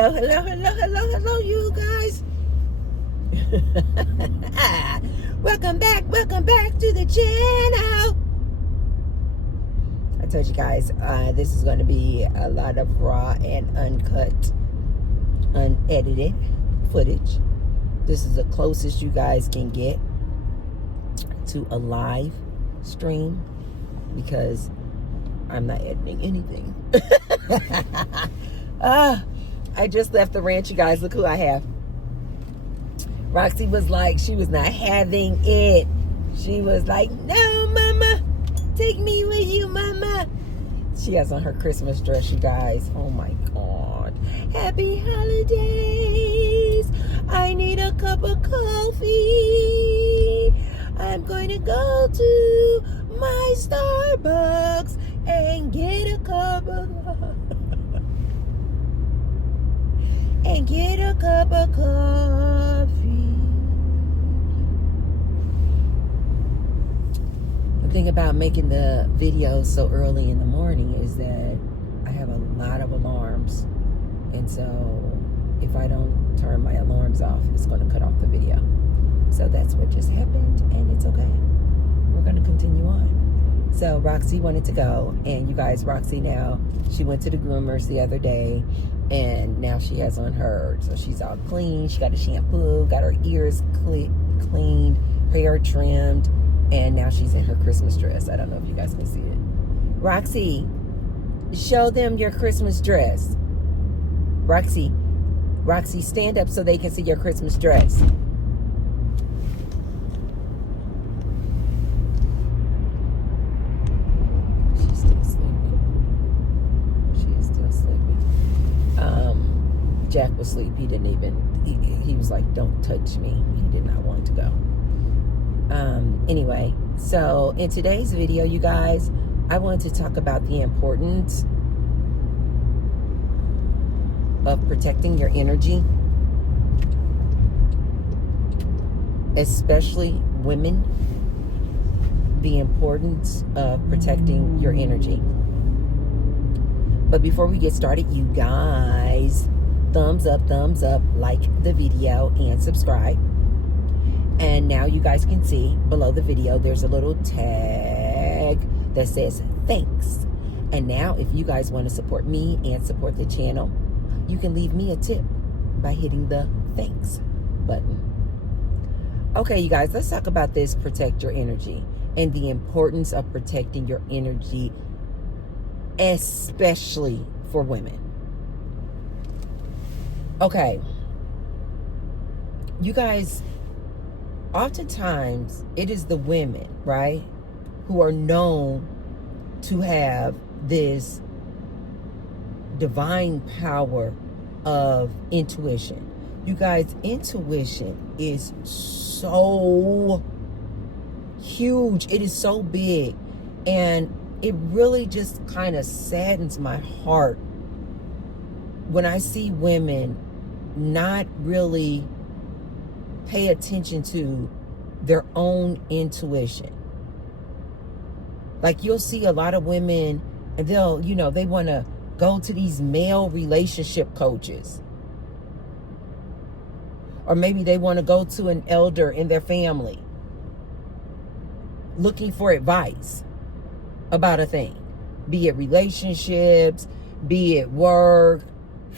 Hello, hello, hello, hello, hello, you guys. Welcome back to the channel. I told you guys, this is going to be a lot of raw and uncut, unedited footage. This is the closest you guys can get to a live stream because I'm not editing anything. I just left the ranch, you guys. Look who I have. Roxy was like, she was not having it. She was like, no, mama, take me with you, mama. She has on her Christmas dress, you guys. Oh my God. Happy holidays. I need a cup of coffee. I'm going to go to my Starbucks and get a cup of coffee. The thing about making the videos so early in the morning is that I have a lot of alarms, and so if I don't turn my alarms off, it's going to cut off the video. So that's what just happened, and it's okay. We're going to continue on. So Roxy wanted to go, and you guys, Roxy now, she went to the groomers the other day, and now she has on her, so she's all clean. She got a shampoo, got her ears cleaned, hair trimmed, and now she's in her Christmas dress. I don't know if you guys can see it. Roxy, show them your Christmas dress. Roxy, stand up so they can see your Christmas dress. Jack was asleep. He didn't even, he was like, don't touch me. He did not want to go. Anyway, so in today's video, you guys, I wanted to talk about the importance of protecting your energy, especially women, the importance of protecting your energy. But before we get started, you guys, thumbs up, like the video and subscribe. And now you guys can see below the video, there's a little tag that says thanks. And now if you guys want to support me and support the channel, you can leave me a tip by hitting the thanks button. Okay, you guys, let's talk about this, protect your energy, and the importance of protecting your energy, especially for women. Okay, you guys, oftentimes it is the women, right, who are known to have this divine power of intuition. You guys, intuition is so huge. It is so big. And it really just kind of saddens my heart when I see women not really pay attention to their own intuition. Like, you'll see a lot of women, and they'll, you know, they want to go to these male relationship coaches. Or maybe they want to go to an elder in their family looking for advice about a thing. Be it relationships, be it work,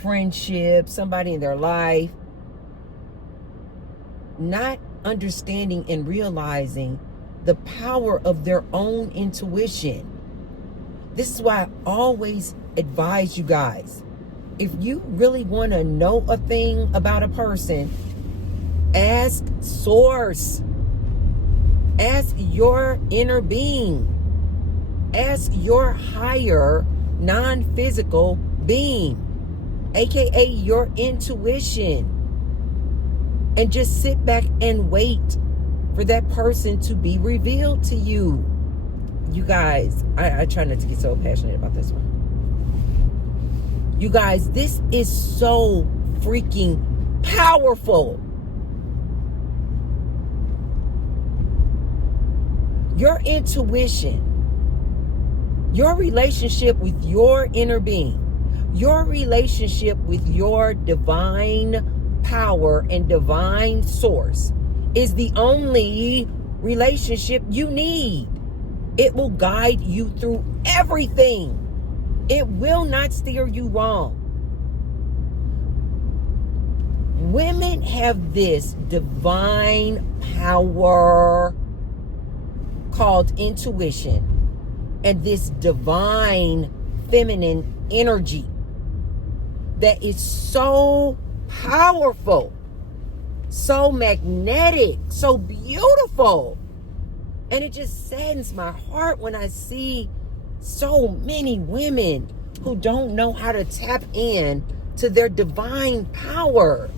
friendship, somebody in their life, not understanding and realizing the power of their own intuition. This is why I always advise you guys, if you really want to know a thing about a person, ask source, ask your inner being, ask your higher non-physical being, aka your intuition, and just sit back and wait for that person to be revealed to you. You guys, I try not to get so passionate about this one. You guys, this is so freaking powerful. Your intuition, your relationship with your inner being, Your relationship with your divine power and divine source is the only relationship you need. It will guide you through everything. It will not steer you wrong. Women have this divine power called intuition and this divine feminine energy that is so powerful, so magnetic, so beautiful. And it just saddens my heart when I see so many women who don't know how to tap in to their divine power,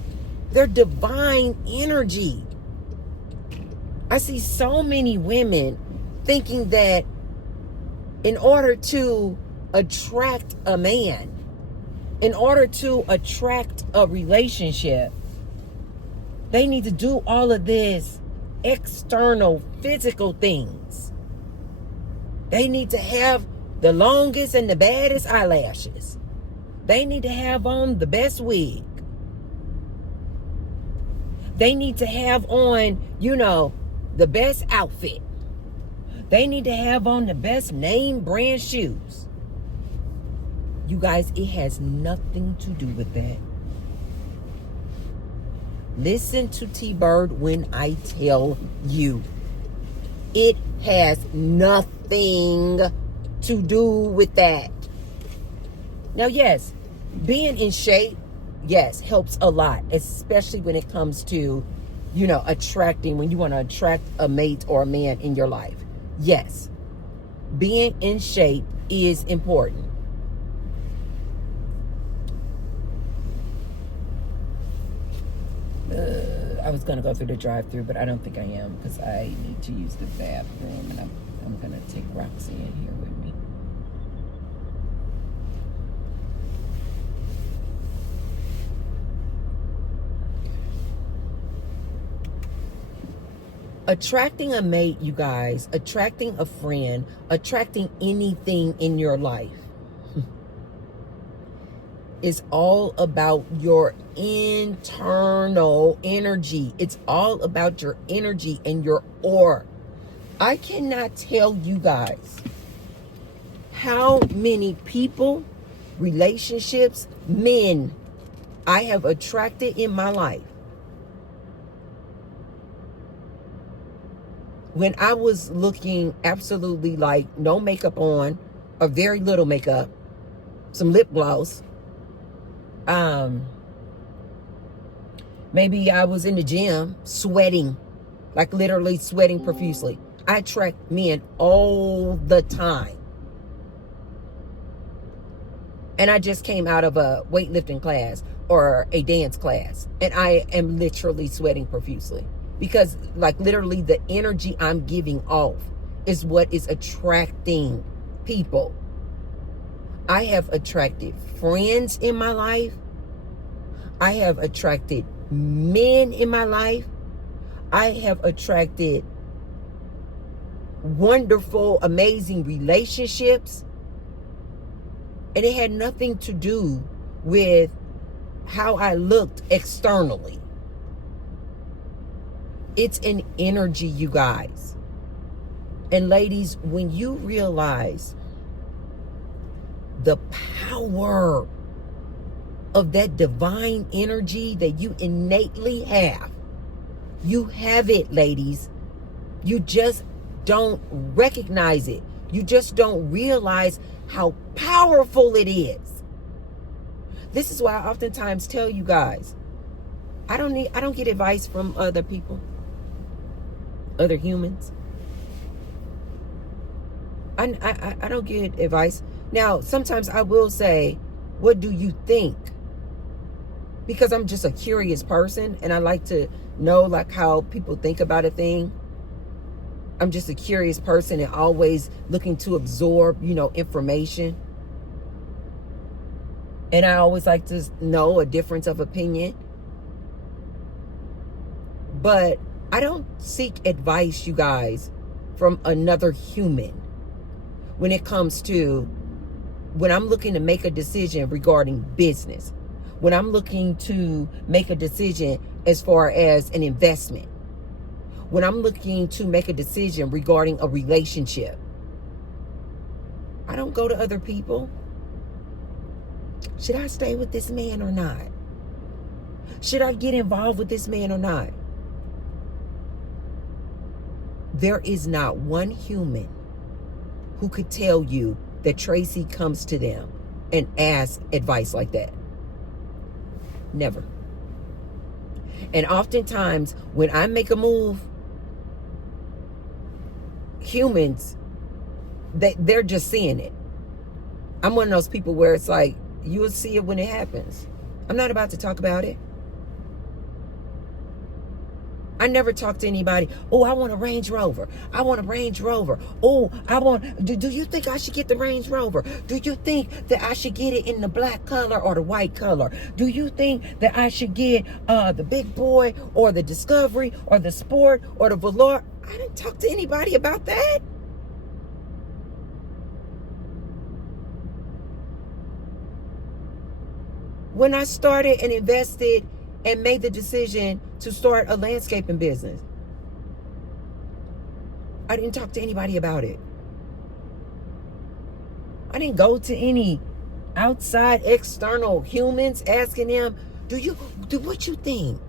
their divine energy. I see so many women thinking that in order to attract a man, in order to attract a relationship, they need to do all of this external physical things. They need to have the longest and the baddest eyelashes. They need to have on the best wig. They need to have on, the best outfit. They need to have on the best name brand shoes. You guys, it has nothing to do with that. Listen to T-Bird when I tell you. It has nothing to do with that. Now, yes, being in shape, yes, helps a lot, especially when it comes to, attracting, when you want to attract a mate or a man in your life. Yes, being in shape is important. I was going to go through the drive-thru, but I don't think I am because I need to use the bathroom, and I'm going to take Roxy in here with me. Attracting a mate, you guys, attracting a friend, attracting anything in your life is all about your internal energy. It's all about your energy and your aura. I cannot tell you guys how many people, relationships, men I have attracted in my life. When I was looking absolutely like no makeup on, or very little makeup, some lip gloss, maybe I was in the gym sweating, like literally sweating profusely. I attract men all the time. And I just came out of a weightlifting class or a dance class, and I am literally sweating profusely because like literally the energy I'm giving off is what is attracting people. I have attracted friends in my life. I have attracted men in my life. I have attracted wonderful, amazing relationships. And it had nothing to do with how I looked externally. It's an energy, you guys. And ladies, when you realize the power of that divine energy that you innately have, you have it, ladies. You just don't recognize it. You just don't realize how powerful it is. This is why I oftentimes tell you guys, I don't get advice from other people, other humans. I don't get advice. Now, sometimes I will say, what do you think? Because I'm just a curious person and I like to know like how people think about a thing. I'm just a curious person and always looking to absorb, information. And I always like to know a difference of opinion. But I don't seek advice, you guys, from another human when it comes to when I'm looking to make a decision regarding business, when I'm looking to make a decision as far as an investment, when I'm looking to make a decision regarding a relationship, I don't go to other people. Should I stay with this man or not? Should I get involved with this man or not? There is not one human who could tell you that Tracy comes to them and asks advice like that. Never. And oftentimes when I make a move, humans, they're just seeing it. I'm one of those people where it's like, you will see it when it happens. I'm not about to talk about it. I never talk to anybody. Oh, I want a Range Rover. I want a Range Rover. Oh, do you think I should get the Range Rover? Do you think that I should get it in the black color or the white color? Do you think that I should get the Big Boy or the Discovery or the Sport or the Velour? I didn't talk to anybody about that. When I started and invested and made the decision to start a landscaping business, I didn't talk to anybody about it. I didn't go to any outside external humans asking them, do what you think?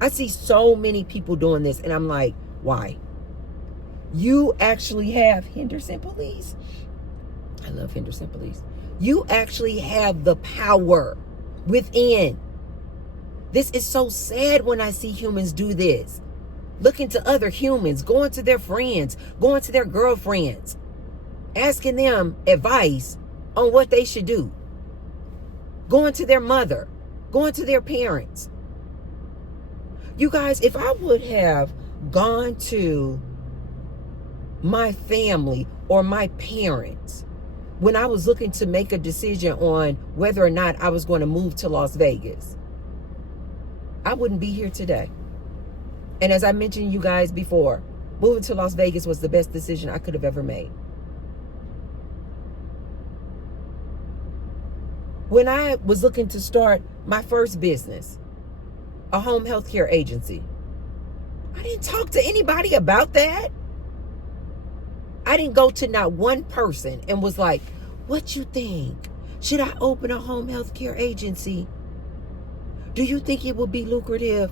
I see so many people doing this and I'm like, why? You actually have Henderson Police. I love Henderson Police. You actually have the power within. This is so sad when I see humans do this. Looking to other humans, going to their friends, going to their girlfriends, asking them advice on what they should do. Going to their mother, going to their parents. You guys, if I would have gone to my family or my parents when I was looking to make a decision on whether or not I was going to move to Las Vegas, I wouldn't be here today. And as I mentioned you guys before, moving to Las Vegas was the best decision I could have ever made. When I was looking to start my first business, a home health care agency, I didn't talk to anybody about that. I didn't go to not one person and was like, what you think? Should I open a home health care agency? Do you think it will be lucrative?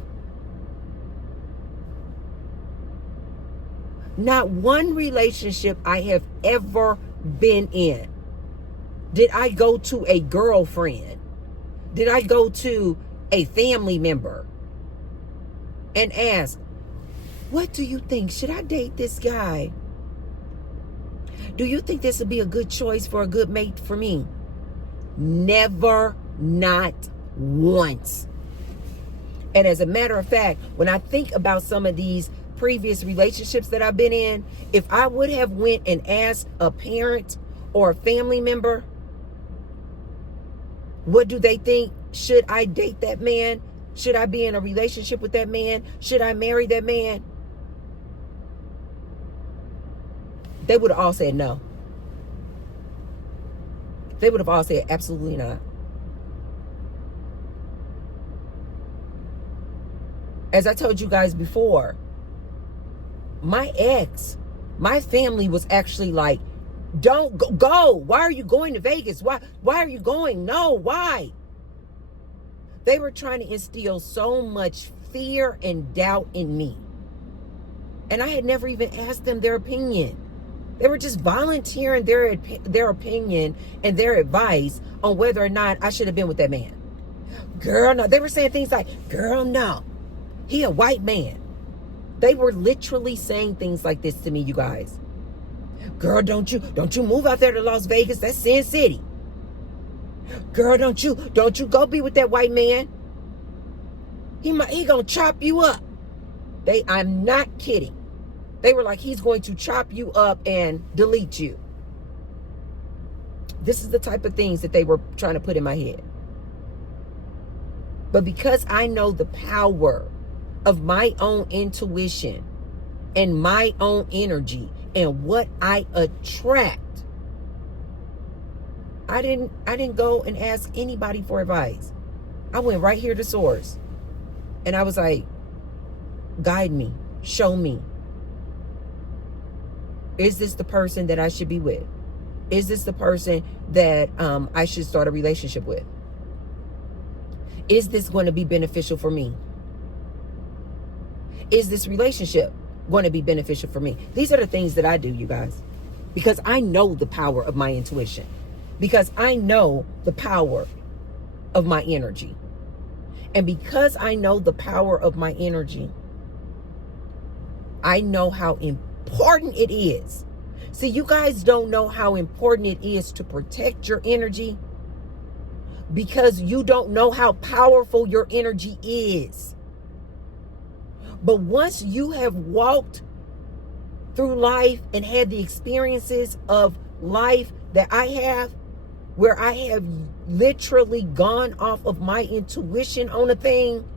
Not one relationship I have ever been in did I go to a girlfriend, did I go to a family member and ask, what do you think? Should I date this guy? Do you think this would be a good choice for a good mate for me? Never, not once. And as a matter of fact, when I think about some of these previous relationships that I've been in, if I would have went and asked a parent or a family member, what do they think? Should I date that man? Should I be in a relationship with that man? Should I marry that man? They would have all said no. They would have all said absolutely not. As I told you guys before, my ex, my family was actually like, don't go. Why are you going to Vegas? Why are you going? No, why? They were trying to instill so much fear and doubt in me. And I had never even asked them their opinion. They were just volunteering their opinion and their advice on whether or not I should have been with that man. Girl, no. They were saying things like, girl, no. He a white man. They were literally saying things like this to me, you guys. Girl, don't you move out there to Las Vegas. That's Sin City. Girl, don't you go be with that white man. He gonna chop you up. I'm not kidding. They were like, he's going to chop you up and delete you. This is the type of things that they were trying to put in my head. But because I know the power of my own intuition and my own energy and what I attract, I didn't go and ask anybody for advice. I went right here to source. And I was like, guide me, show me. Is this the person that I should be with? Is this the person that I should start a relationship with? Is this going to be beneficial for me? Is this relationship going to be beneficial for me? These are the things that I do, you guys, because I know the power of my intuition, because I know the power of my energy. And because I know the power of my energy, I know how important it is. See, you guys don't know how important it is to protect your energy because you don't know how powerful your energy is. But once you have walked through life and had the experiences of life that I have, where I have literally gone off of my intuition on a thing,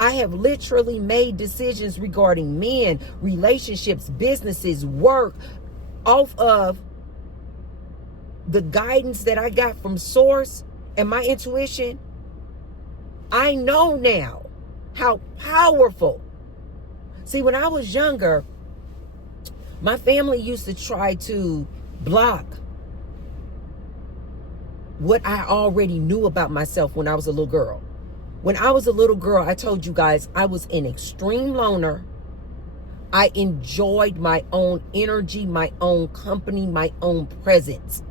I have literally made decisions regarding men, relationships, businesses, work, off of the guidance that I got from source and my intuition. I know now how powerful. See, when I was younger, my family used to try to block what I already knew about myself when I was a little girl. When I was a little girl, I told you guys, I was an extreme loner. I enjoyed my own energy, my own company, my own presence.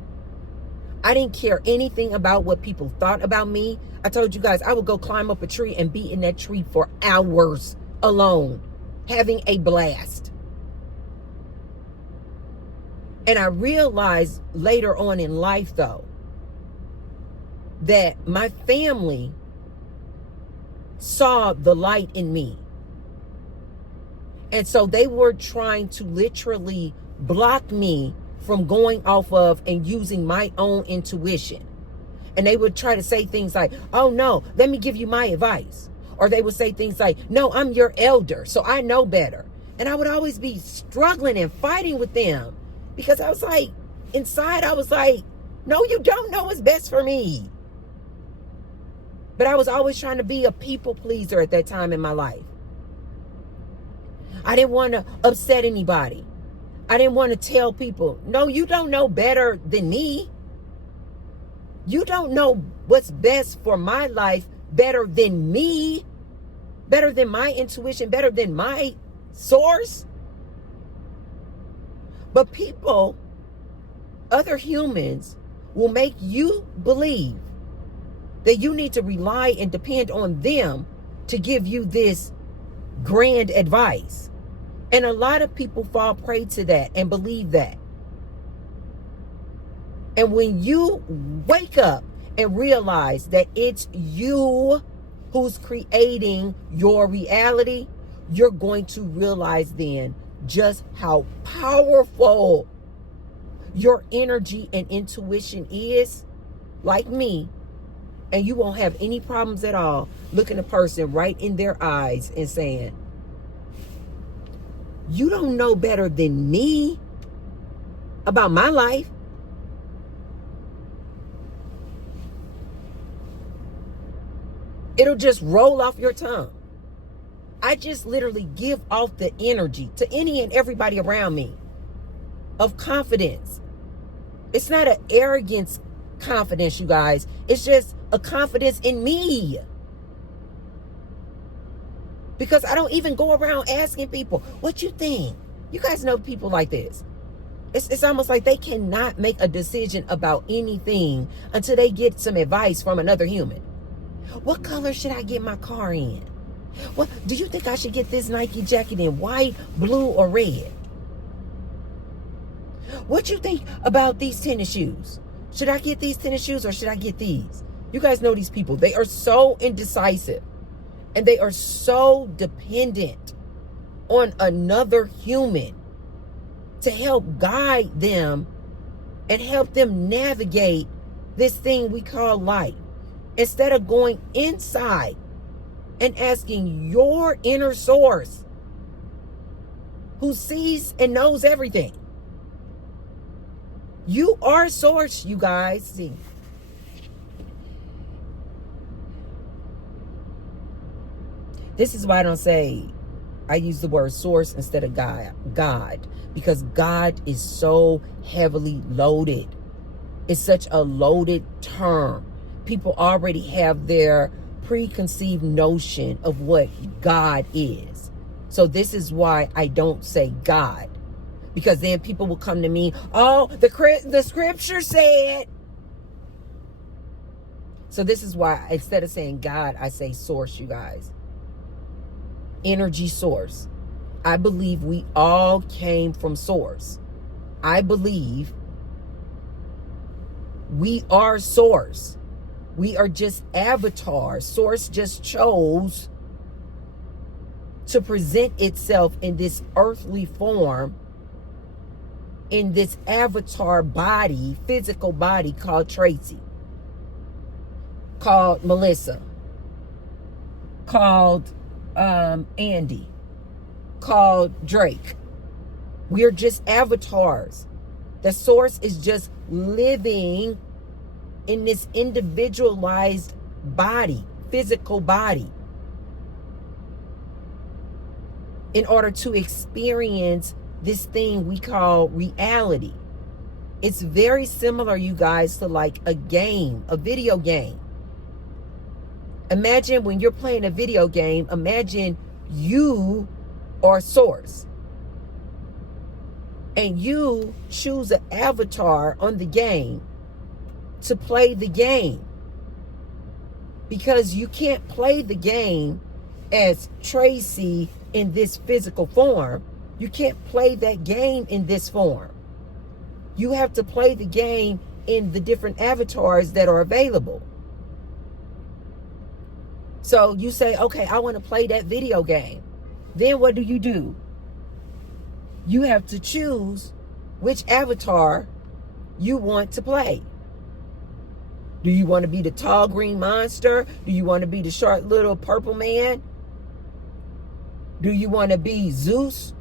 I didn't care anything about what people thought about me. I told you guys, I would go climb up a tree and be in that tree for hours alone, having a blast. And I realized later on in life, though, that my family saw the light in me. And so they were trying to literally block me from going off of and using my own intuition. And they would try to say things like, oh no, let me give you my advice. Or they would say things like, no, I'm your elder, so I know better. And I would always be struggling and fighting with them because I was like, inside I was like, no, you don't know what's best for me. But I was always trying to be a people pleaser at that time in my life. I didn't want to upset anybody. I didn't want to tell people, no, you don't know better than me. You don't know what's best for my life better than me, better than my intuition, better than my source. But people, other humans, will make you believe that you need to rely and depend on them to give you this grand advice. And a lot of people fall prey to that and believe that. And when you wake up and realize that it's you who's creating your reality, you're going to realize then just how powerful your energy and intuition is. Like me, and you won't have any problems at all looking a person right in their eyes and saying, you don't know better than me about my life. It'll just roll off your tongue. I just literally give off the energy to any and everybody around me of confidence. It's not an arrogance confidence, you guys. It's just a confidence in me. Because I don't even go around asking people, what you think? You guys know people like this. It's almost like they cannot make a decision about anything until they get some advice from another human. What color should I get my car in? What do you think I should get this Nike jacket in white, blue, or red? What you think about these tennis shoes? Should I get these tennis shoes or should I get these? You guys know these people. They are so indecisive and they are so dependent on another human to help guide them and help them navigate this thing we call life. Instead of going inside and asking your inner source who sees and knows everything. You are source, you guys. See. This is why I use the word source instead of God, because God is so heavily loaded. It's such a loaded term. People already have their preconceived notion of what God is. So this is why I don't say God, because then people will come to me, oh, the scripture said. So this is why instead of saying God, I say source, you guys. Energy source. I believe we all came from source. I believe we are source. We are just avatars. Source just chose to present itself in this earthly form, in this avatar body, physical body called Tracy, called Melissa, called Andy, called Drake. We're just avatars. The source is just living in this individualized body, physical body, in order to experience this thing we call reality. It's very similar, you guys, to like a game, a video game. Imagine when you're playing a video game, imagine you are source. And you choose an avatar on the game to play the game. Because you can't play the game as Tracy in this physical form. You can't play that game in this form. You have to play the game in the different avatars that are available. So you say, okay, I want to play that video game. Then what do? You have to choose which avatar you want to play. Do you want to be the tall green monster? Do you want to be the short little purple man? Do you want to be Zeus?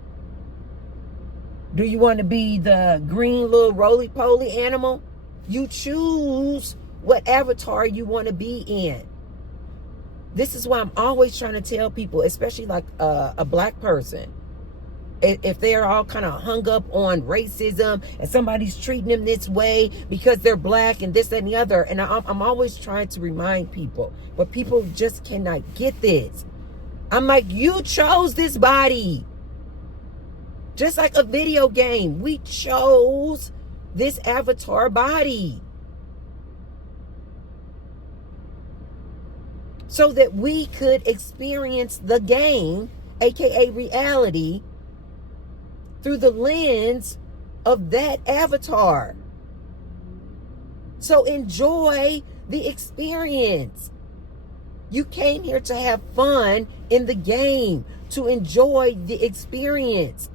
Do you want to be the green little roly-poly animal? You choose what avatar you want to be in. This is why I'm always trying to tell people, especially like a black person, if they're all kind of hung up on racism and somebody's treating them this way because they're black and this, that, and the other. And I'm always trying to remind people, but people just cannot get this. I'm like, you chose this body. Just like a video game, we chose this avatar body so that we could experience the game, aka reality, through the lens of that avatar. So enjoy the experience. You came here to have fun in the game, to enjoy the experience.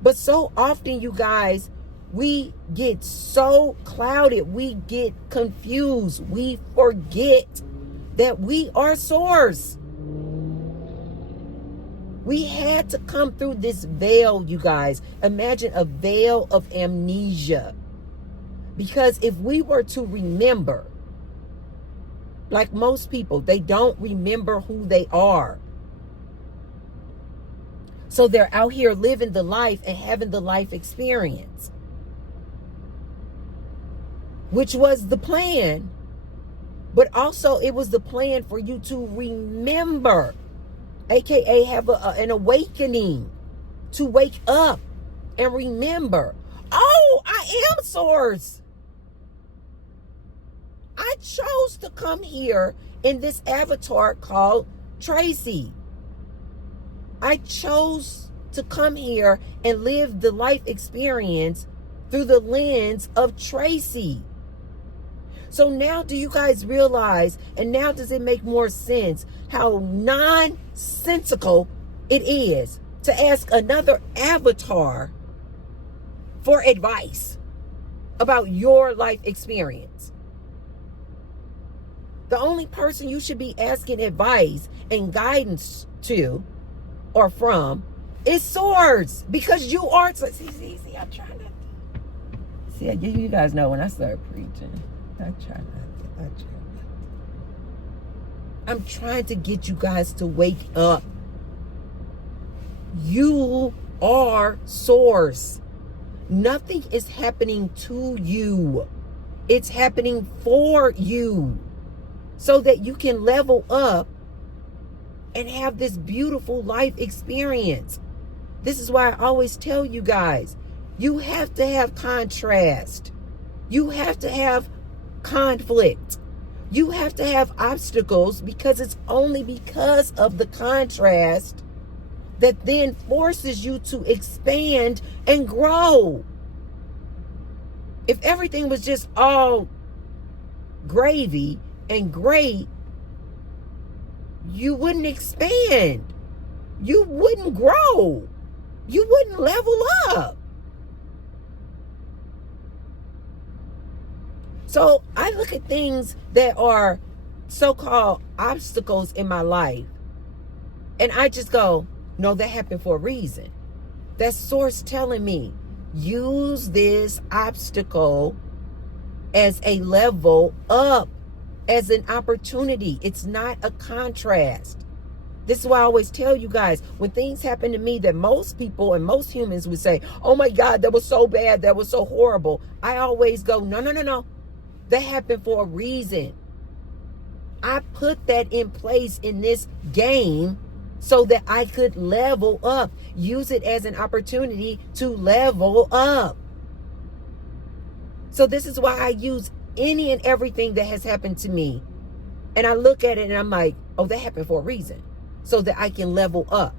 But so often, you guys, we get so clouded, we get confused, we forget that we are source. We had to come through this veil, you guys. Imagine a veil of amnesia. Because if we were to remember, like most people, they don't remember who they are. So they're out here living the life and having the life experience, which was the plan. But also it was the plan for you to remember, aka have an awakening, to wake up and remember, oh, I am source. I chose to come here in this avatar called Tracy. I chose to come here and live the life experience through the lens of Tracy. So now do you guys realize, and now does it make more sense, how nonsensical it is to ask another avatar for advice about your life experience? The only person you should be asking advice and guidance to or from is source, because you are. See, I'm trying to See, you guys know when I start preaching, I try not to. I'm trying to get you guys to wake up. You are source. Nothing is happening to you. It's happening for you so that you can level up and have this beautiful life experience. This is why I always tell you guys, you have to have contrast. You have to have conflict. You have to have obstacles, because it's only because of the contrast that then forces you to expand and grow. If everything was just all gravy and great, you wouldn't expand. You wouldn't grow. You wouldn't level up. So I look at things that are so-called obstacles in my life, and I just go, no, that happened for a reason. That's source telling me, use this obstacle as a level up, as an opportunity. It's not a contrast. This is why I always tell you guys, when things happen to me that most people and most humans would say, oh my God, that was so bad, that was so horrible, I always go, no. That happened for a reason. I put that in place in this game so that I could level up. Use it as an opportunity to level up. So this is why I use any and everything that has happened to me. And I look at it and I'm like, oh, that happened for a reason. So that I can level up.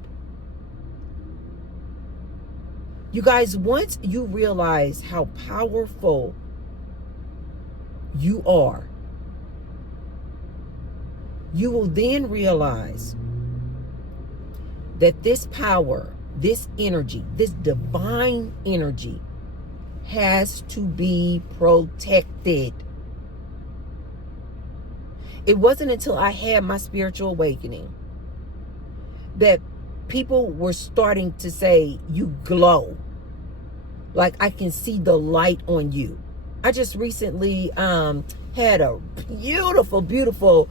You guys, once you realize how powerful you are, you will then realize that this power, this energy, this divine energy has to be protected. It wasn't until I had my spiritual awakening that people were starting to say, you glow. Like, I can see the light on you. I just recently had a beautiful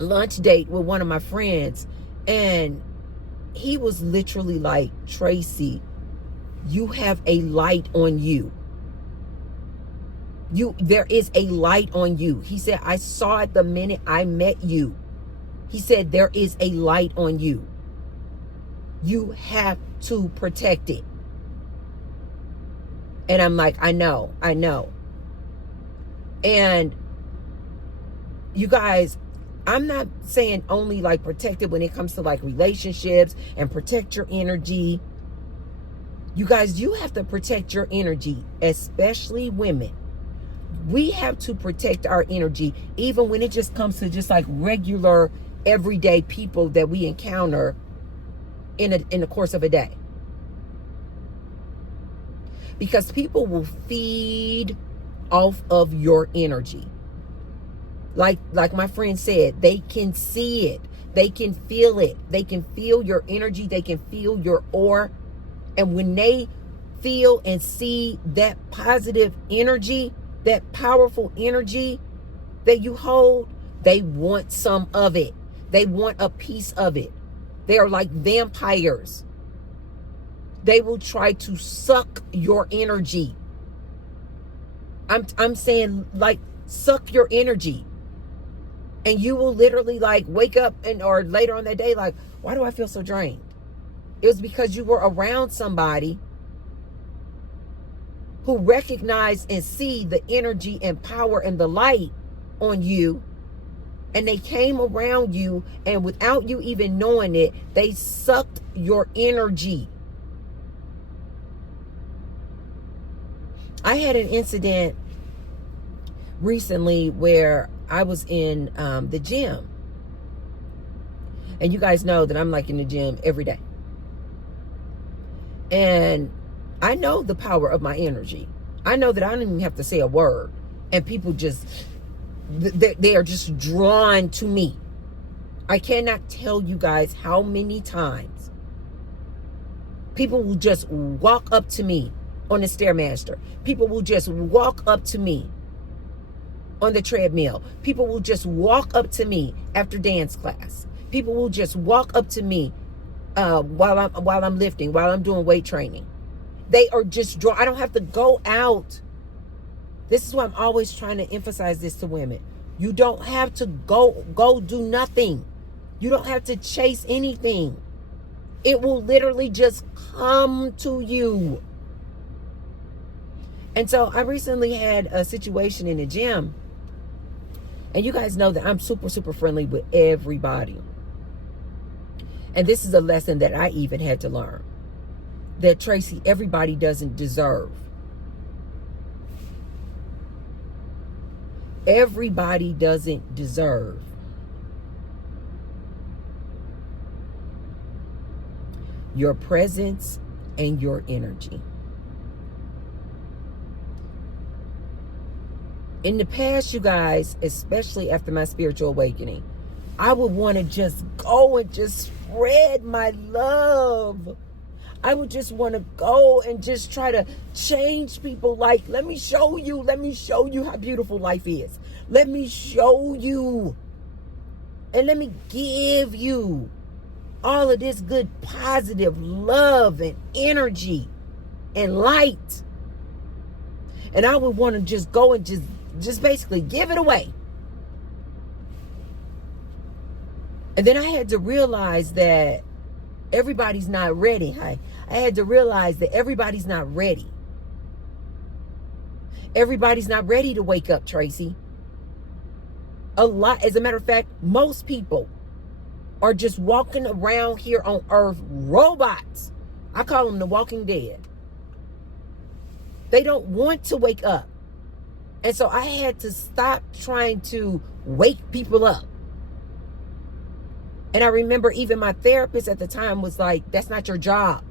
lunch date with one of my friends, and he was literally like, Tracy, you have a light on you. There is a light on you. He said, I saw it the minute I met you. He said, there is a light on you. You have to protect it. And I'm like, I know. And you guys, I'm not saying only like protect it when it comes to like relationships and protect your energy. You guys, you have to protect your energy, especially women. We have to protect our energy, even when it just comes to just like regular, everyday people that we encounter in the course of a day. Because people will feed off of your energy. Like my friend said, they can see it. They can feel it. They can feel your energy. They can feel your aura. And when they feel and see that positive energy, that powerful energy that you hold, they want some of it. They want a piece of it. They are like vampires. They will try to suck your energy. I'm saying, like, suck your energy. And you will literally like wake up or later on that day like, why do I feel so drained? It was because you were around somebody who recognize and see the energy and power and the light on you. And they came around you, and without you even knowing it, they sucked your energy. I had an incident recently where I was in the gym. And you guys know that I'm like in the gym every day. And I know the power of my energy. I know that I don't even have to say a word. And people just, they are just drawn to me. I cannot tell you guys how many times people will just walk up to me on the Stairmaster. People will just walk up to me on the treadmill. People will just walk up to me after dance class. People will just walk up to me while I'm lifting, while I'm doing weight training. They are just I don't have to go out. This is why I'm always trying to emphasize this to women. You don't have to go do nothing. You don't have to chase anything. It will literally just come to you. And so I recently had a situation in the gym. And you guys know that I'm super, super friendly with everybody. And this is a lesson that I even had to learn. That, Tracy, everybody doesn't deserve. Everybody doesn't deserve your presence and your energy. In the past, you guys, especially after my spiritual awakening, I would want to just go and just spread my love. I would just want to go and just try to change people. Like, let me show you how beautiful life is. Let me show you. And let me give you all of this good, positive love and energy and light. And I would want to just go and just basically give it away. And then I had to realize that everybody's not ready. I had to realize that everybody's not ready. Everybody's not ready to wake up, Tracy. As a matter of fact, most people are just walking around here on earth, robots. I call them the walking dead. They don't want to wake up. And so I had to stop trying to wake people up. And I remember even my therapist at the time was like, that's not your job.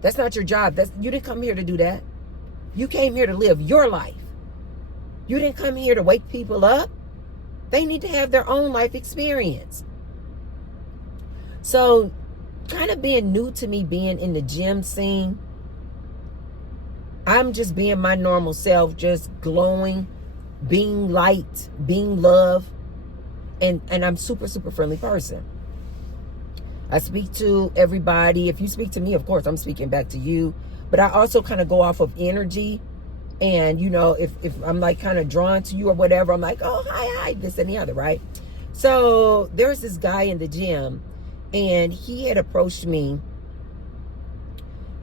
That's not your job. You didn't come here to do that. You came here to live your life. You didn't come here to wake people up. They need to have their own life experience. So kind of being new to me being in the gym scene, I'm just being my normal self, just glowing, being light, being love. And I'm super, super friendly person. I speak to everybody. If you speak to me, of course, I'm speaking back to you. But I also kind of go off of energy. And, you know, if I'm like kind of drawn to you or whatever, I'm like, oh, hi, this and the other, right? So there's this guy in the gym, and he had approached me.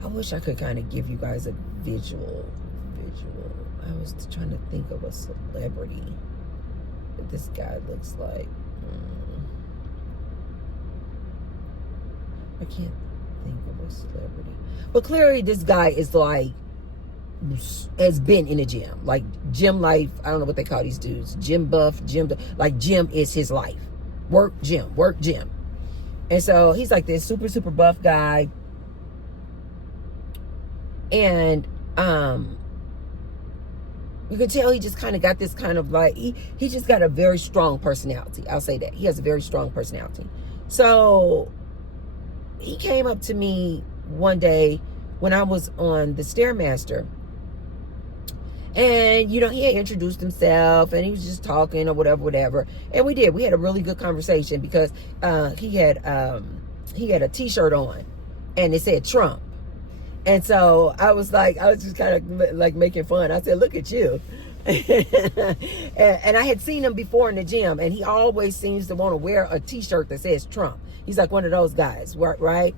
I wish I could kind of give you guys a visual. I was trying to think of a celebrity that this guy looks like. I can't think of a celebrity. But clearly this guy is like, has been in the gym. Like gym life, I don't know what they call these dudes. Gym buff, like gym is his life. Work, gym. And so he's like this super, super buff guy. And you can tell he just kind of got this kind of like, he just got a very strong personality. I'll say that. He has a very strong personality. So he came up to me one day when I was on the Stairmaster. And, you know, he had introduced himself and he was just talking or whatever. And we had a really good conversation because he had a t-shirt on and it said Trump. And so I was just kind of like making fun. I said, look at you. and I had seen him before in the gym, and he always seems to want to wear a t-shirt that says Trump. He's like one of those guys, right?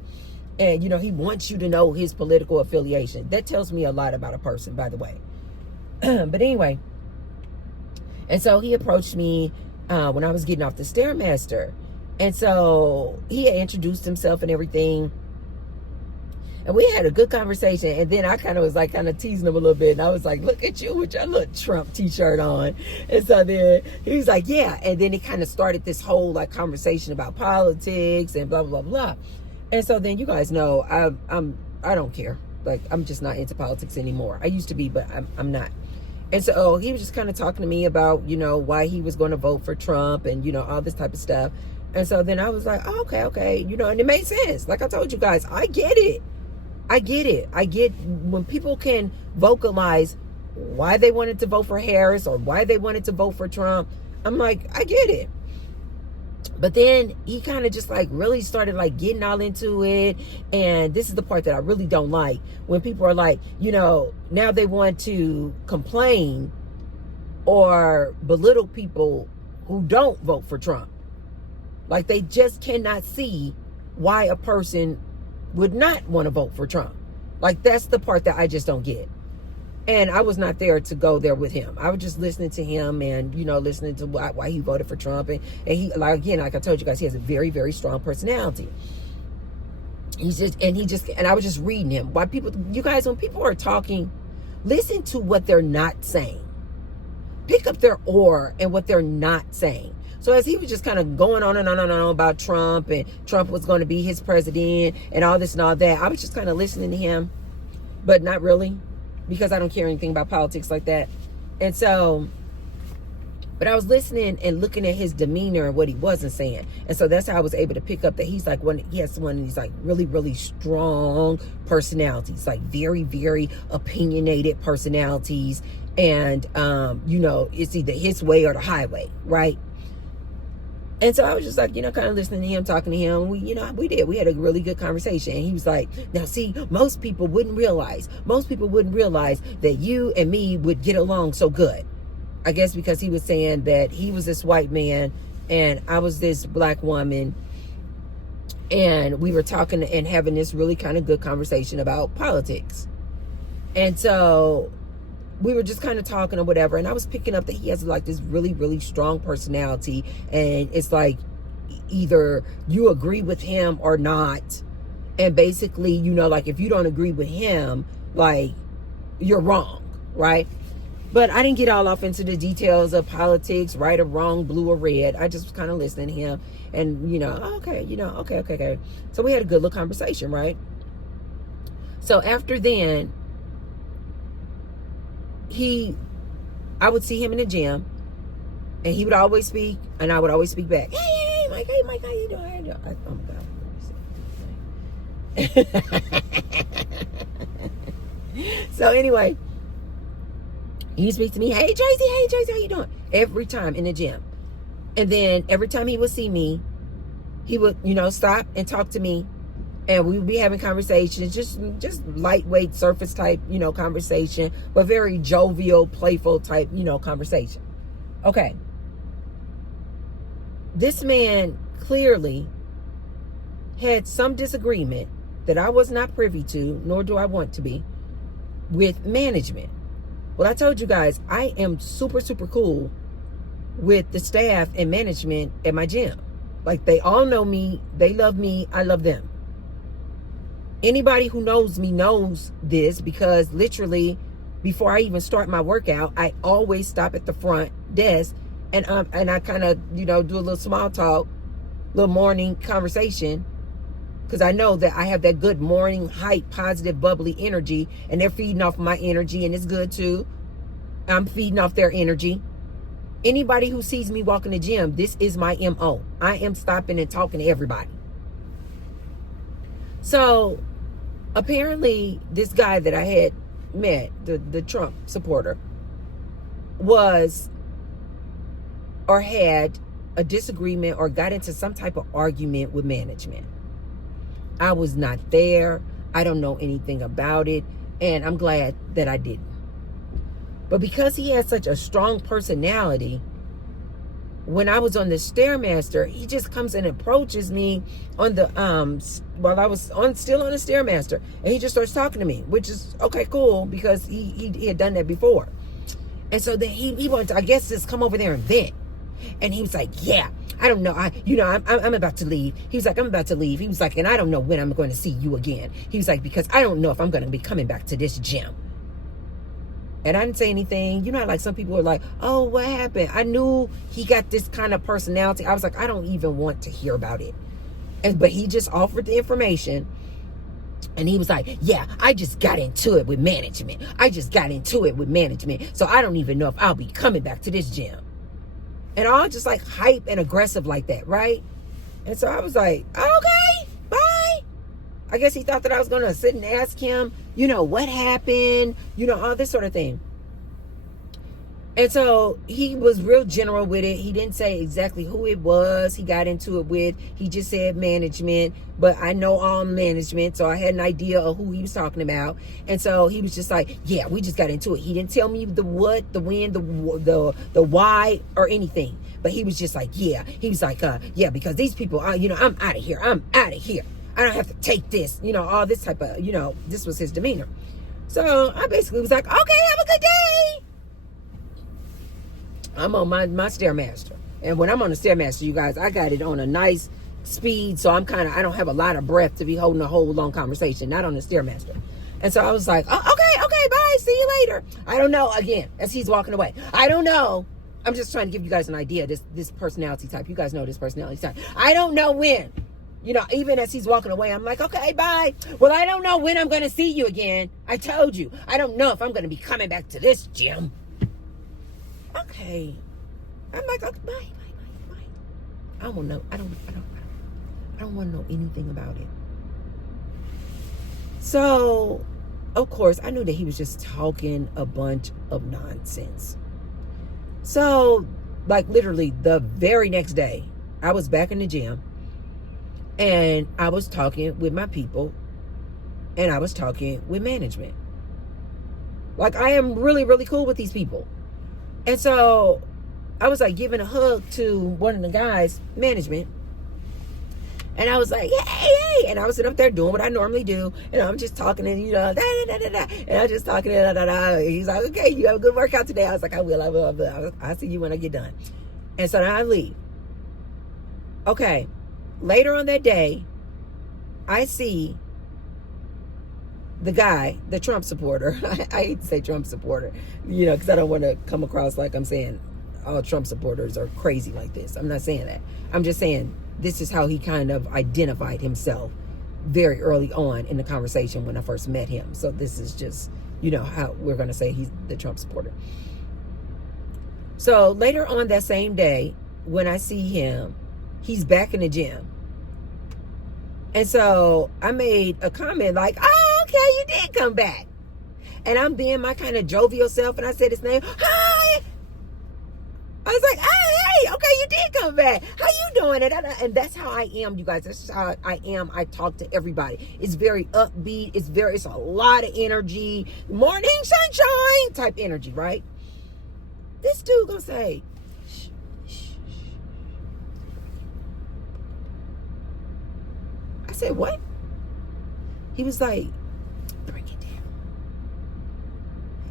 And, you know, he wants you to know his political affiliation. That tells me a lot about a person, by the way. But anyway, and so he approached me when I was getting off the Stairmaster. And so he had introduced himself and everything. And we had a good conversation. And then I kind of teasing him a little bit. And I was like, look at you with your little Trump t-shirt on. And so then he was like, yeah. And then it kind of started this whole like conversation about politics and blah, blah, blah. And so then you guys know I don't care. Like, I'm just not into politics anymore. I used to be, but I'm not. And so he was just kind of talking to me about, you know, why he was going to vote for Trump and, you know, all this type of stuff. And so then I was like, oh, okay. You know, and it made sense. Like I told you guys, I get it. I get it. I get when people can vocalize why they wanted to vote for Harris or why they wanted to vote for Trump. I'm like, I get it. But then he kind of just like really started like getting all into it. And this is the part that I really don't like, when people are like, you know, now they want to complain or belittle people who don't vote for Trump. Like they just cannot see why a person would not want to vote for Trump. Like that's the part that I just don't get. And I was not there to go there with him. I was just listening to him and, you know, listening to why he voted for Trump. And he, like, again, like I told you guys, he has a very, very strong personality. And I was just reading him. Why people, you guys, when people are talking, listen to what they're not saying. Pick up their aura and what they're not saying. So as he was just kind of going on and on and on about Trump, and Trump was going to be his president and all this and all that, I was just kind of listening to him, but not really, because I don't care anything about politics like that. And so, but I was listening and looking at his demeanor and what he wasn't saying. And so that's how I was able to pick up that he's like he has one of these like really, really strong personalities, like very, very opinionated personalities. And, you know, it's either his way or the highway, right? And so I was just like, you know, kind of listening to him, talking to him. We had a really good conversation. And he was like, now see, most people wouldn't realize that you and me would get along so good. I guess because he was saying that he was this white man and I was this black woman. And we were talking and having this really kind of good conversation about politics. And so we were just kind of talking or whatever, and I was picking up that he has like this really, really strong personality, and it's like either you agree with him or not. And basically, you know, like if you don't agree with him, like you're wrong, right? But I didn't get all off into the details of politics, right or wrong, blue or red. I just was kind of listening to him, and you know, okay. So we had a good little conversation, right? So after then, I would see him in the gym, and he would always speak, and I would always speak back. Hey, Mike, how you doing? How you doing? Oh my God. So anyway, he speaks to me. Hey, Tracy, how you doing? Every time in the gym. And then every time he would see me, he would, you know, stop and talk to me. And we would be having conversations, just lightweight, surface type, you know, conversation, but very jovial, playful type, you know, conversation. Okay. This man clearly had some disagreement that I was not privy to, nor do I want to be, with management. Well, I told you guys, I am super, super cool with the staff and management at my gym. Like, they all know me. They love me. I love them. Anybody who knows me knows this, because literally before I even start my workout, I always stop at the front desk and I kind of, you know, do a little small talk, little morning conversation, because I know that I have that good morning hype, positive, bubbly energy, and they're feeding off my energy, and it's good too. I'm feeding off their energy. Anybody who sees me walk in the gym, this is my MO. I am stopping and talking to everybody. So apparently this guy that I had met, the Trump supporter, was or had a disagreement or got into some type of argument with management. I was not there. I don't know anything about it. And I'm glad that I didn't. But because he had such a strong personality, when I was on the Stairmaster, he just comes and approaches me on the while I was still on the Stairmaster, and he just starts talking to me, which is okay, cool, because he had done that before. And so then he wanted to, I guess, just come over there and vent. And he was like, yeah, I don't know, I'm about to leave. He was like, I'm about to leave. He was like, and I don't know when I'm going to see you again. He was like, because I don't know if I'm going to be coming back to this gym. And I didn't say anything. You know, like some people are like, oh, what happened? I knew he got this kind of personality. I was like, I don't even want to hear about it. But he just offered the information. And he was like, yeah, I just got into it with management. So I don't even know if I'll be coming back to this gym. And all just like hype and aggressive like that, right? And so I was like, okay, bye. I guess he thought that I was going to sit and ask him, what happened, all this sort of thing. And so he was real general with it. He didn't say exactly who it was he got into it with. He just said management, but I know all management, so I had an idea of who he was talking about. And so he was just like, yeah, we just got into it. He didn't tell me the what, the when, the why, or anything. But he was just like, yeah. He was like, yeah, because these people, I'm out of here. I'm out of here. I don't have to take this, all this type of, this was his demeanor. So I basically was like, okay, have a good day. I'm on my Stairmaster. And when I'm on the Stairmaster, you guys, I got it on a nice speed. So I don't have a lot of breath to be holding a whole long conversation. Not on the Stairmaster. And so I was like, oh, okay, bye. See you later. I don't know. Again, as he's walking away. I don't know. I'm just trying to give you guys an idea. This personality type. You guys know this personality type. I don't know when. Even as he's walking away, I'm like, okay, bye. Well, I don't know when I'm going to see you again. I told you. I don't know if I'm going to be coming back to this gym. Okay. I'm like, okay, bye. I don't want to know. I don't want to know anything about it. So, of course, I knew that he was just talking a bunch of nonsense. So, like literally the very next day, I was back in the gym and I was talking with my people and I was talking with management. Like, I am really, really cool with these people. And so I was like giving a hug to one of the guys, management. And I was like, hey. And I was sitting up there doing what I normally do. And I'm just talking and, And I'm just talking and He's like, okay, you have a good workout today. I was like, I will. I'll see you when I get done. And so then I leave. Okay. Later on that day, I see the guy, the Trump supporter. I hate to say Trump supporter, because I don't want to come across like I'm saying all Trump supporters are crazy like this. I'm not saying that. I'm just saying this is how he kind of identified himself very early on in the conversation when I first met him. So this is just, how we're going to say he's the Trump supporter. So later on that same day, when I see him, he's back in the gym. And so I made a comment like, oh, okay, you did come back. And I'm being my kind of jovial self, and I said his name. Hi. I was like, oh, hey, okay, you did come back. How you doing? And that's how I am, you guys. That's how I am. I talk to everybody. It's very upbeat. It's a lot of energy. Morning sunshine type energy, right? This dude gonna say, shh, shh, shh. I said, what? He was like, bring it down.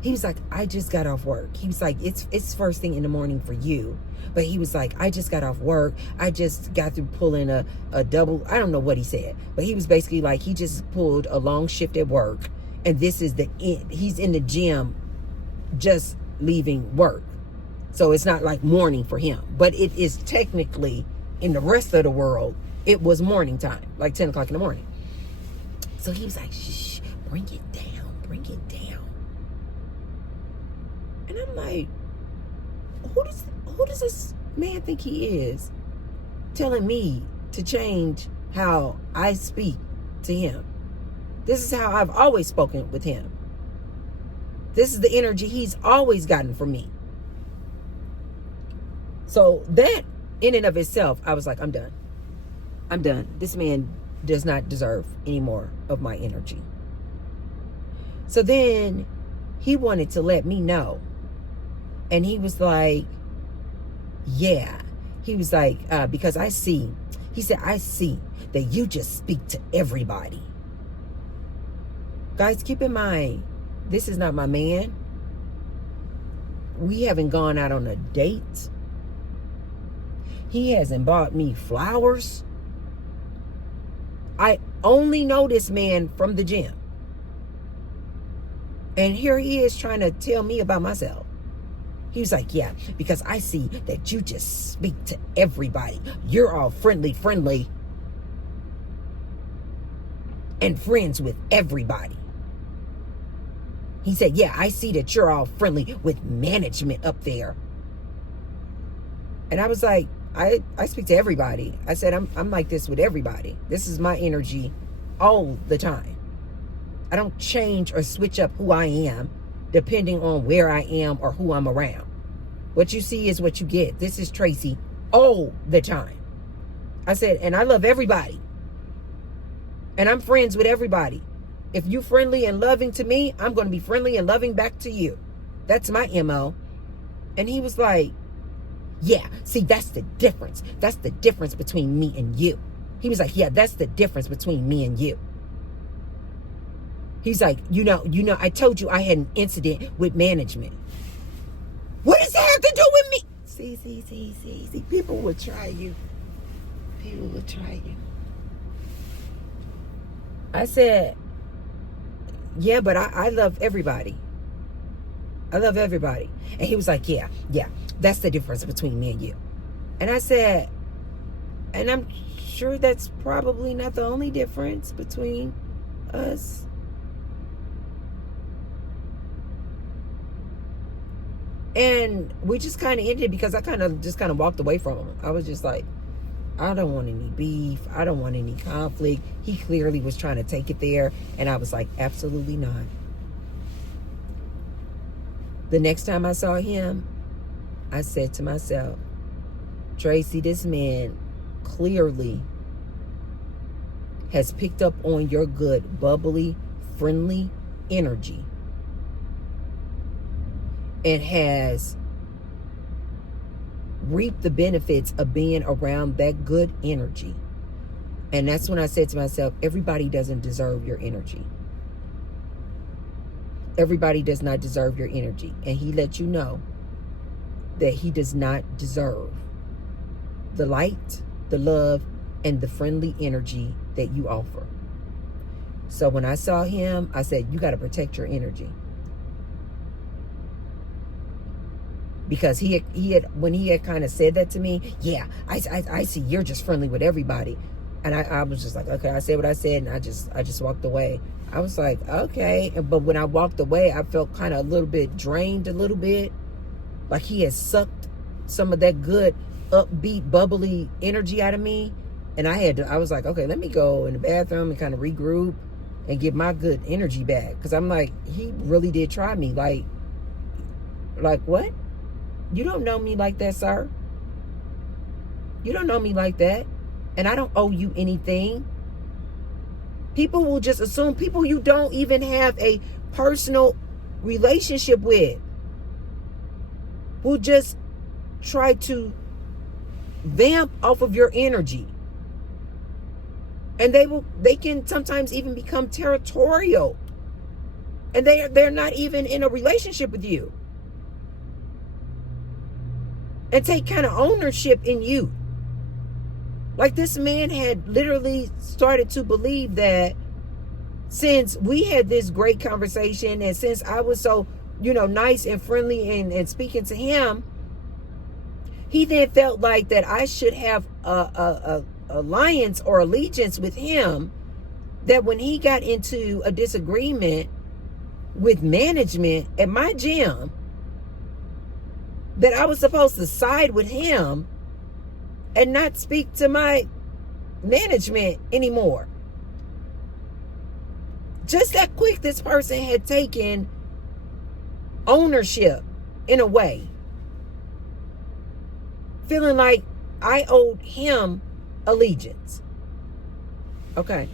He was like, I just got off work. He was like, it's first thing in the morning for you. But he was like, I just got off work. I just got through pulling a double. I don't know what he said. But he was basically like, he just pulled a long shift at work. And this is the end. He's in the gym just leaving work. So it's not like morning for him. But it is technically, in the rest of the world, it was morning time. Like 10 o'clock in the morning. So he was like, shh, bring it down. Bring it down. And I'm like, who does this man think he is, telling me to change how I speak to him? This is how I've always spoken with him. This is the energy he's always gotten from me. So that in and of itself, I was like, I'm done. I'm done. This man does not deserve any more of my energy. So then he wanted to let me know. And he was like, yeah. He was like, because I see, he said, I see that you just speak to everybody. Guys, keep in mind, this is not my man. We haven't gone out on a date. He hasn't bought me flowers. I only know this man from the gym. And here he is trying to tell me about myself. He was like, yeah, because I see that you just speak to everybody. You're all friendly, and friends with everybody. He said, yeah, I see that you're all friendly with management up there. And I was like, I speak to everybody. I said, I'm like this with everybody. This is my energy all the time. I don't change or switch up who I am depending on where I am or who I'm around. What you see is what you get. This is Tracy all the time. I said, and I love everybody. And I'm friends with everybody. If you friendly and loving to me, I'm going to be friendly and loving back to you. That's my MO. And he was like, yeah, see, that's the difference. That's the difference between me and you. He was like, yeah, that's the difference between me and you. He's like, you know, I told you I had an incident with management. What does that have to do with me? See, people will try you. People will try you. I said, yeah, but I love everybody. I love everybody. And he was like, yeah, that's the difference between me and you. And I said, and I'm sure that's probably not the only difference between us. And we just kind of ended because I kind of walked away from him. I was just like, I don't want any beef. I don't want any conflict. He clearly was trying to take it there. And I was like, absolutely not. The next time I saw him, I said to myself, Tracy, this man clearly has picked up on your good, bubbly, friendly energy and has reaped the benefits of being around that good energy. And that's when I said to myself, everybody doesn't deserve your energy. Everybody does not deserve your energy. And he let you know that he does not deserve the light, the love, and the friendly energy that you offer. So when I saw him, I said, you got to protect your energy. Because he had when he had kind of said that to me, yeah, I see you're just friendly with everybody. And I was just like, okay, I said what I said, and I just walked away. I was like, okay. But when I walked away, I felt kind of a little bit drained, a little bit. Like he had sucked some of that good, upbeat, bubbly energy out of me. And I was like, okay, let me go in the bathroom and kind of regroup and get my good energy back. Because I'm like, he really did try me. Like what? You don't know me like that, sir. You don't know me like that. And I don't owe you anything. People will just assume, people you don't even have a personal relationship with will just try to vamp off of your energy. And they can sometimes even become territorial. And they're not even in a relationship with you. And take kind of ownership in you. Like this man had literally started to believe that since we had this great conversation and since I was so, nice and friendly and speaking to him, he then felt like that I should have a alliance or allegiance with him, that when he got into a disagreement with management at my gym, that I was supposed to side with him and not speak to my management anymore. Just that quick, this person had taken ownership in a way. Feeling like I owed him allegiance. Okay.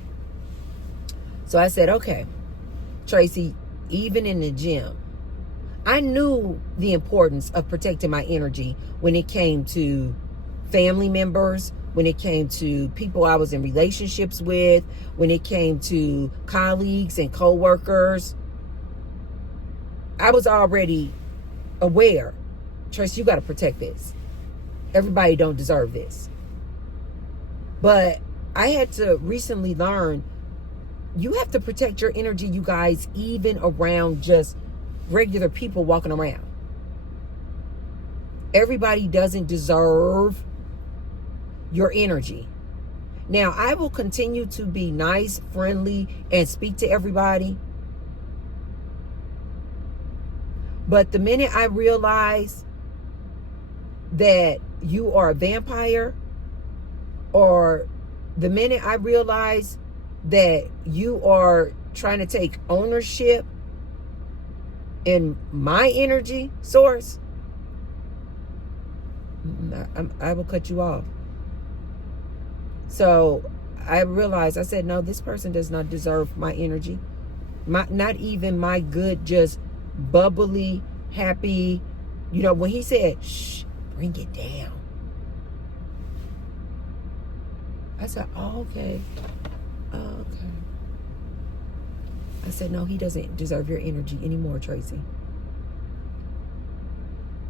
So I said, okay, Tracy, even in the gym, I knew the importance of protecting my energy when it came to family members, when it came to people I was in relationships with, when it came to colleagues and co-workers. I was already aware, Trace, you got to protect this. Everybody don't deserve this. But I had to recently learn, you have to protect your energy, you guys, even around just regular people walking around. Everybody doesn't deserve your energy. Now, I will continue to be nice, friendly, and speak to everybody. But the minute I realize that you are a vampire, or the minute I realize that you are trying to take ownership in my energy source, I will cut you off. So I realized, I said, no, this person does not deserve my energy. Not even my good, just bubbly, happy. You know, when he said, shh, bring it down. I said, oh, okay. Oh, okay. I said, no, he doesn't deserve your energy anymore, Tracy.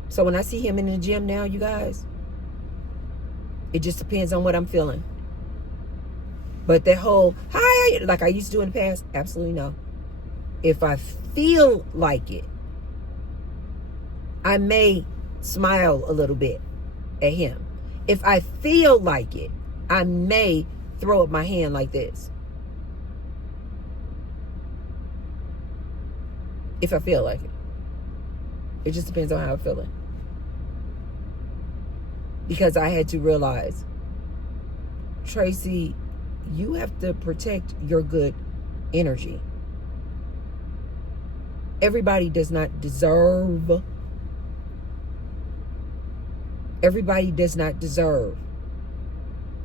So when I see him in the gym now, you guys, it just depends on what I'm feeling. But that whole, hi, like I used to do in the past, absolutely no. If I feel like it, I may smile a little bit at him. If I feel like it, I may throw up my hand like this. If I feel like it. It just depends on how I'm feeling. Because I had to realize, Tracy, you have to protect your good energy. Everybody does not deserve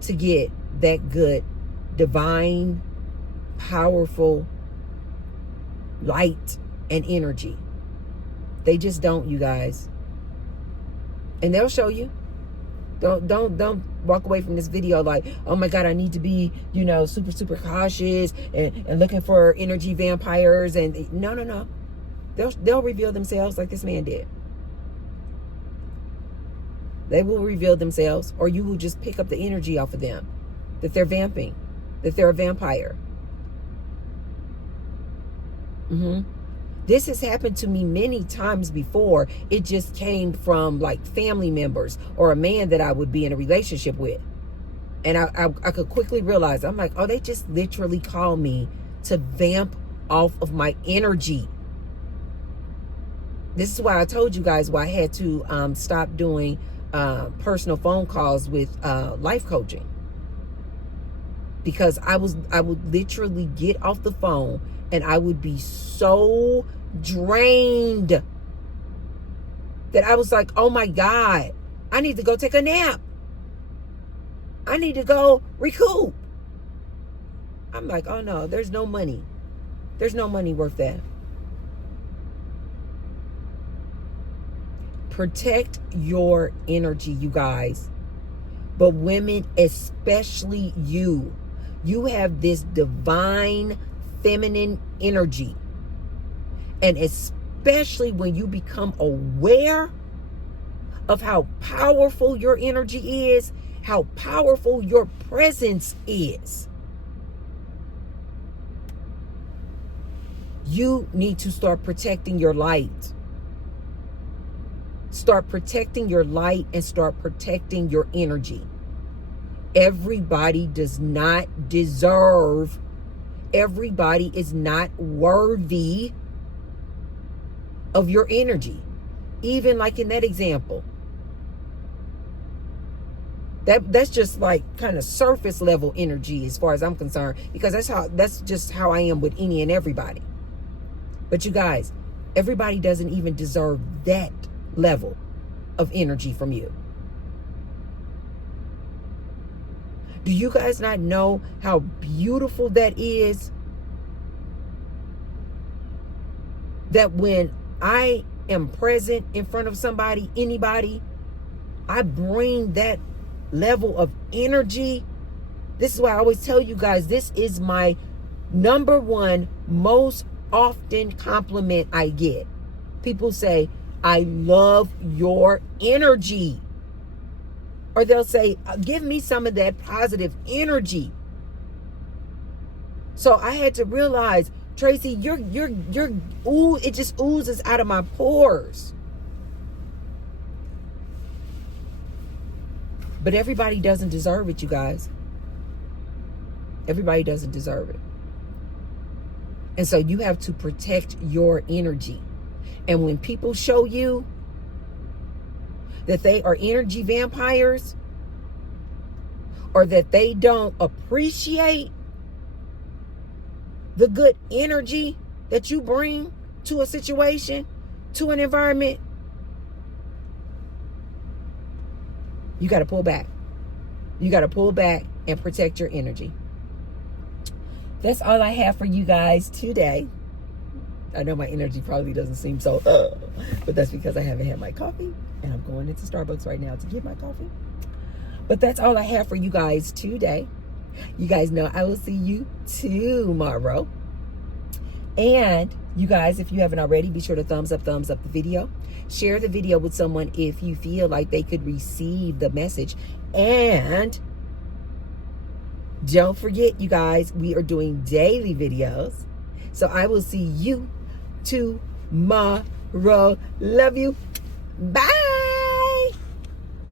to get that good, divine, powerful light and energy. They just don't, you guys. And they'll show you. Don't walk away from this video like, oh my God, I need to be, super cautious and looking for energy vampires. And no. They'll reveal themselves like this man did. They will reveal themselves, or you will just pick up the energy off of them, that they're vamping, that they're a vampire. This has happened to me many times before. It just came from like family members or a man that I would be in a relationship with. And I could quickly realize, I'm like, oh, they just literally call me to vamp off of my energy. This is why I told you guys why I had to stop doing personal phone calls with life coaching. Because I would literally get off the phone and I would be so drained that I was like, oh my God, I need to go take a nap. I need to go recoup. I'm like, oh no, there's no money. There's no money worth that. Protect your energy, you guys. But women, especially you have this divine feminine energy. And especially when you become aware of how powerful your energy is, how powerful your presence is, you need to start protecting your light. Start protecting your light and start protecting your energy. Everybody does not deserve, everybody is not worthy of your energy. Even like in that example. That's just like kind of surface level energy as far as I'm concerned, because that's just how I am with any and everybody. But you guys, everybody doesn't even deserve that level of energy from you. Do you guys not know how beautiful that is? That when I am present in front of somebody, anybody, I bring that level of energy. This is why I always tell you guys, this is my number one most often compliment I get. People say, I love your energy. Or they'll say, give me some of that positive energy. So I had to realize, Tracy, it just oozes out of my pores. But everybody doesn't deserve it, you guys. Everybody doesn't deserve it. And so you have to protect your energy. And when people show you that they are energy vampires, or that they don't appreciate the good energy that you bring to a situation, to an environment, you got to pull back. You got to pull back and protect your energy. That's all I have for you guys today. I know my energy probably doesn't seem so, but that's because I haven't had my coffee, and I'm going into Starbucks right now to get my coffee. But that's all I have for you guys today. You guys know I will see you tomorrow. And you guys, if you haven't already, be sure to thumbs up the video. Share the video with someone if you feel like they could receive the message. And don't forget, you guys, we are doing daily videos. So I will see you tomorrow. Love you. Bye.